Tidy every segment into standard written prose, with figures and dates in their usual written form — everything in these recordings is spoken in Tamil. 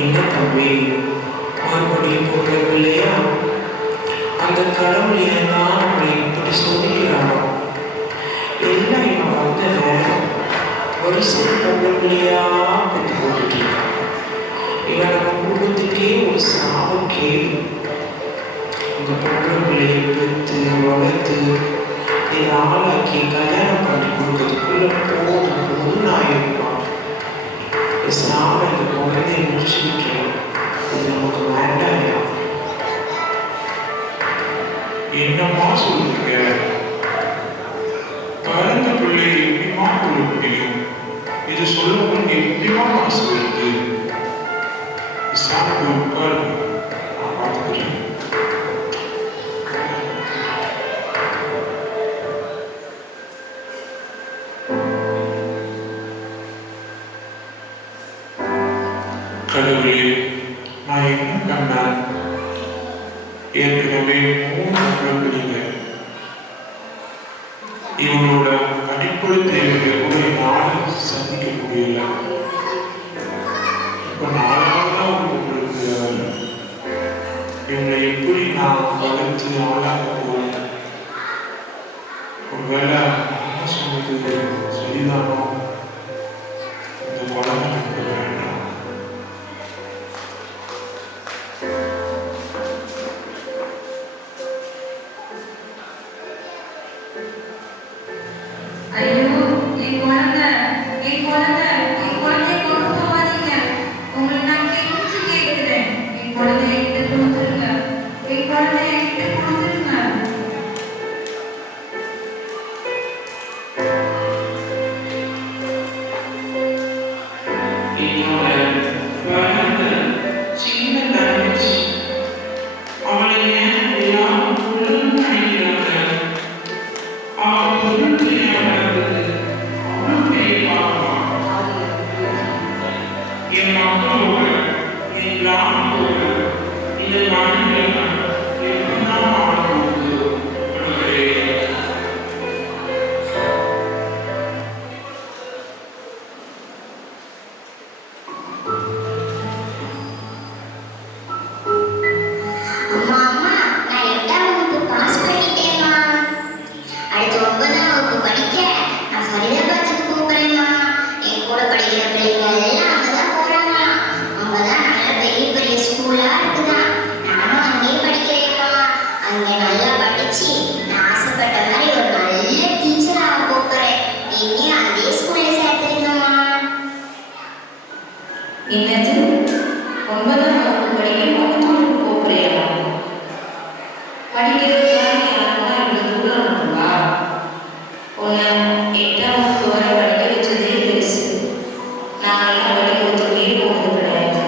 என்ன தம்பி, மறுபடியும் போடுறது இல்லையா? அந்த கடவுள் ஏன் தான் நம்மளை இப்படி சொல்லிக்கிறானோ? எல்லாம் இவன் வந்த நேரம் வருஷம் பொங்கல்லையா பற்றி போட்டுருக்கான். இவன் நம்ம குடும்பத்துக்கே ஒரு சாபம் கேடு. இந்த பொங்கல்லையை பெற்று வளர்த்து இதை ஆளாக்கி கல்யாணம் பண்ணி கொடுக்கறதுக்குள்ள போதும் நான் இருப்பான். சாமி இந்த குழந்தைய முடிச்சுக்கிட்டேன். இது நமக்கு வேண்டாயா? என்னம்மா சொல்லுங்க? பிறந்த பிள்ளை எப்படிமா கொள்ள முடியும்? இது சொல்லவங்க எப்படிமா நான் சொல்லுது? சாமி உட்காரு, நான் பார்த்துக்கிறேன். கடவுளே, நான் என்ன பண்ணேன்? ஏற்கனவே 3 குழந்தைங்க. இவங்களோட அடிப்படை தேவையை கூட என்னால் சந்திக்க முடியல. இப்போ 4ஆவது உங்களுக்கு இவங்களை எப்படி நான் வளர்த்து ஆளாக போவேன்? ஒருவேளை என்ன சொன்னது சரிதானோ? இந்த குழந்தை எனக்கு வேண்டாம். ஐயோ, என் குழந்தை கொண்டு போகாதீங்க. உங்களை நான் கெஞ்சி கேட்கிறேன். என் குழந்தைய என்கிட்ட கொடுத்துருங்க. என் குழந்தைய என்கிட்ட கொடுத்துருங்க. என்னோட வளர்ந்த சின்ன தங்கச்சி, அவளை ஏன் எல்லாம் பொருள் நினைக்கிறாங்க? அவள் பொருள் தெரியாதது அவ்வளோ பெரிய பாவமா? என் மக்களோட என் கிராமத்தோட இந்த மனிதர்கள் எப்படிதான் ஆடுறது? அம்மா அம்மா, நான் 8ஆம் வகுப்பு பாஸ் பண்ணிட்டேம்மா. அடுத்து 9ஆம் வகுப்பு படிக்க நான் ஃபரிதாபாத்துக்கு போகிறேம்மா. என் கூட படிக்கிற பிள்ளைங்க எல்லாம் அங்கதான் போறாங்களாம். அங்கதான் நல்ல பெரிய பெரிய ஸ்கூலா இருக்குதான். நானும் அங்கேயே படிக்கிறேம்மா. அங்கே நல்லா படிச்சு நான் ஆசைப்பட்ட மாதிரி ஒரு நல்ல டீச்சர் ஆக போகிறேன். என்னையும் அதே ஸ்கூல்ல சேர்த்துருங்கம்மா. என்னது? 9ஆம் வகுப்பு படிக்க பக்கத்தூருக்கு போகிறியா? படிக்கிறதுக்காக யாருன்னா இவ்வளவு தூரம் இருக்குங்களா? உன்னை 8ஆம் வகுப்பு வரை படிக்க வச்சதே பெருசு. நாங்கெல்லாம் பள்ளிக்கூடத்துக்கே போனது கிடையாது.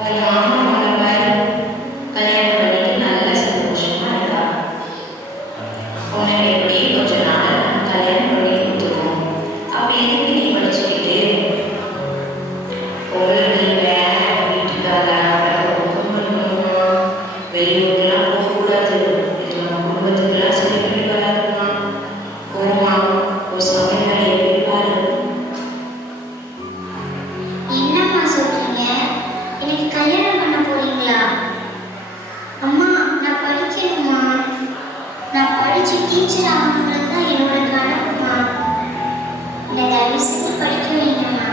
உன் மாமா உன்னை பாரு, கல்யாணம் பண்ணிட்டு நல்ல சந்தோஷமா இருக்கா. உன்னை எப்படி கொஞ்ச நாள் கல்யாணம் பண்ணி கொடுத்துருவோம். அப்ப எதுக்கு நீ படிச்சுக்கிட்டு? உங்களுக்கு வேலை, வீட்டுக்காக வெளியூர்லாம் போகக்கூடாது. இது நம்ம குடும்பத்துக்கெல்லாம் சரிப்படி வராதுமா. போமா, ஒரு சமையல் எப்படி பாரு. என்னம்மா சொல்றீங்க? எனக்கு கல்யாணம் பண்ண போறீங்களா? அம்மா, நான் படிக்கணுமா? நான் படிச்சு டீச்சர் ஆகணுங்கிறது தான் என்னோட கனவுமா. என்னை தயவு செஞ்சு படிக்க வைங்கம்மா.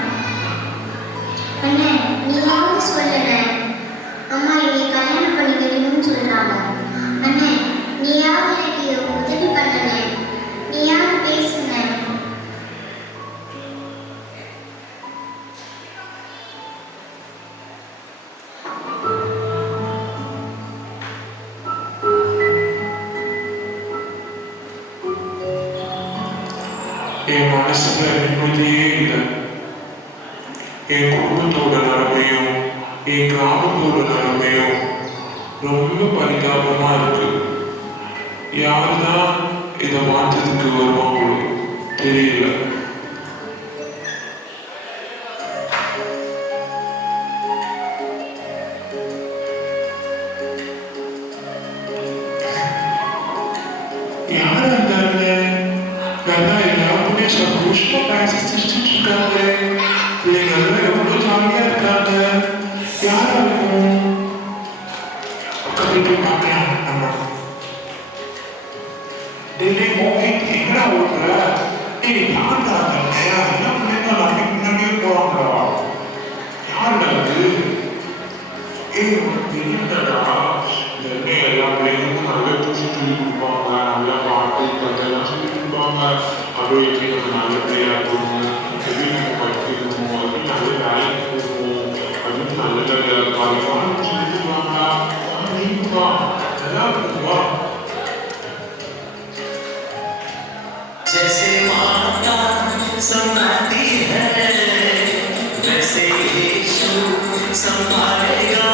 அண்ணே, நீயாவது சொல்லல. அம்மா என்னை கல்யாணம் பண்ணி வைக்கணும்னு சொல்றாங்க. அண்ணே, நீயாவது எனக்கு உதவி பண்ணனே. நீயாவது பேசுங்க. என் மனசுல நிம்மதியே இல்லை. என் குடும்பத்தோட நிலைமையும் என் கிராமத்தோட நிலைமையும் ரொம்ப பரிதாபமா இருக்கு. யாருதான் இதை மாற்றத்துக்கு வருவாங்களோ தெரியல. யாரா இருந்தாங்க? எல்லாருமே சந்தோஷமா பேசி சிரிச்சுட்டு இருக்காங்க. பிள்ளைங்க எல்லாம் எவ்வளவு போய் பார்க்கலாம் நம்ம. டெய்லி மோகித் எங்கடா ஓட்டுற? டேய் யாருடா அந்த என்ன பிள்ளைங்க அப்படி முன்னாடியே போறாங்களா? யாருடா அது? ஏய் உனக்கு என்னடா இந்த எண்ணெய் எல்லா பிள்ளைங்களுக்கும் நல்லா தூசி சொல்லி கொடுப்பாங்க, நல்லா பாட்டு கதையெல்லாம் சொல்லி கொடுப்பாங்க. அதுவும் எப்படி நம்ம நல்ல பிள்ளையா இருக்கணும், எப்படி நம்ம படிக்கணும், எப்படி நல்ல வேலைக்கு போகணும், அதுவும் நல்ல வேலையா இருக்காங்க சொல்லி கொடுப்பாங்க. நீங்கப்பா நல்லா இருக்குவா? जैसे माता संभालती है वैसे यीशु संभालेगा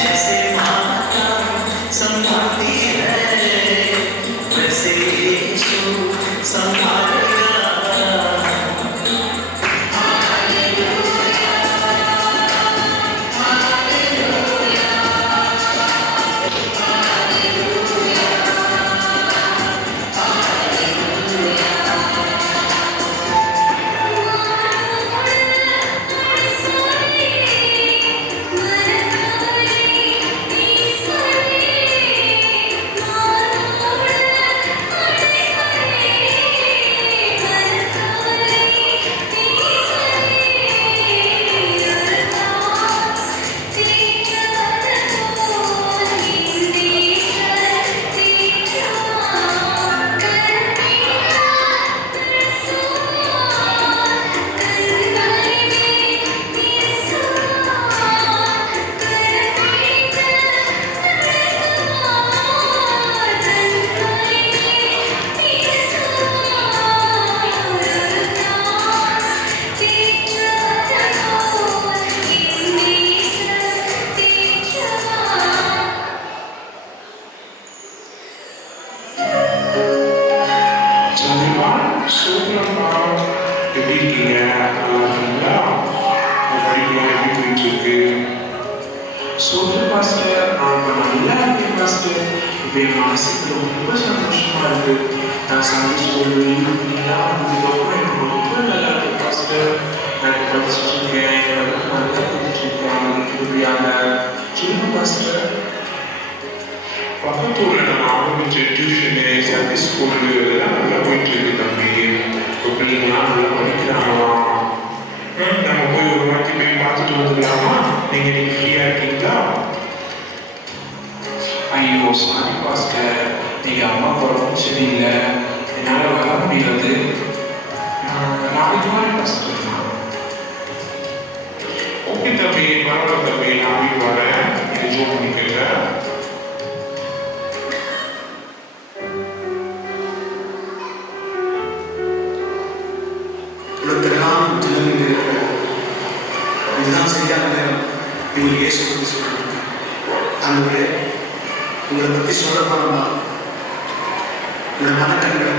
जैसे माता संभालती है वैसे यीशु संभालेगा எப்படி இருக்கீங்க? நல்லா படிக்கலாம் எப்படி போயிட்டு இருக்கு? சொல்லு பாஸ்டர், நான் நல்லா இருக்கேன் பாஸ்டர். இப்போ என் மனசுக்கு ரொம்ப சந்தோஷமா இருக்கு. நான் சண்டே ஸ்கூல் இதுக்கப்புறம் எனக்கு ரொம்ப நல்லா இருக்கு பாஸ்டர். நான் படிச்சுட்டு இருக்கேன், எனக்கு நல்லா படிச்சுட்டு இருக்கேன். இப்படியான சொல்லு பாஸ்டர். பக்கத்து ஊரில் நான் ஆரம்பிச்ச டியூஷனு சண்டே ஸ்கூலு இதெல்லாம் நல்லா போயிட்டு இருக்கு தம்பி. இப்போ பிள்ளைங்களாம் நல்லா படிக்கிறாங்களாம். நம்ம போய் ஒரு வாட்டி போய் பார்த்துட்டு வந்துடலாமா? நீங்கள் இன்னைக்கு ஃப்ரீயாக இருக்கீங்களா? ஐயோ சாரி பாஸ்டர், நீங்கள் அம்மா போகிறோம் சரியில்லை, என்னால் வர முடியாது. நாளைக்கு வரேன் பாஸ்டர். ஓகே தம்பி, பரவாயில்ல தம்பி, நாளைக்கு வரேன். என்ஜாய் பண்ணிக்கங்க. இதுதான் சரியான நேரம். நீங்கள் இயேசு பற்றி சொல்லுங்க. ஆண்டவரே, உங்களை பற்றி சொல்ல போறோம்னா இந்த மனக்கண்களை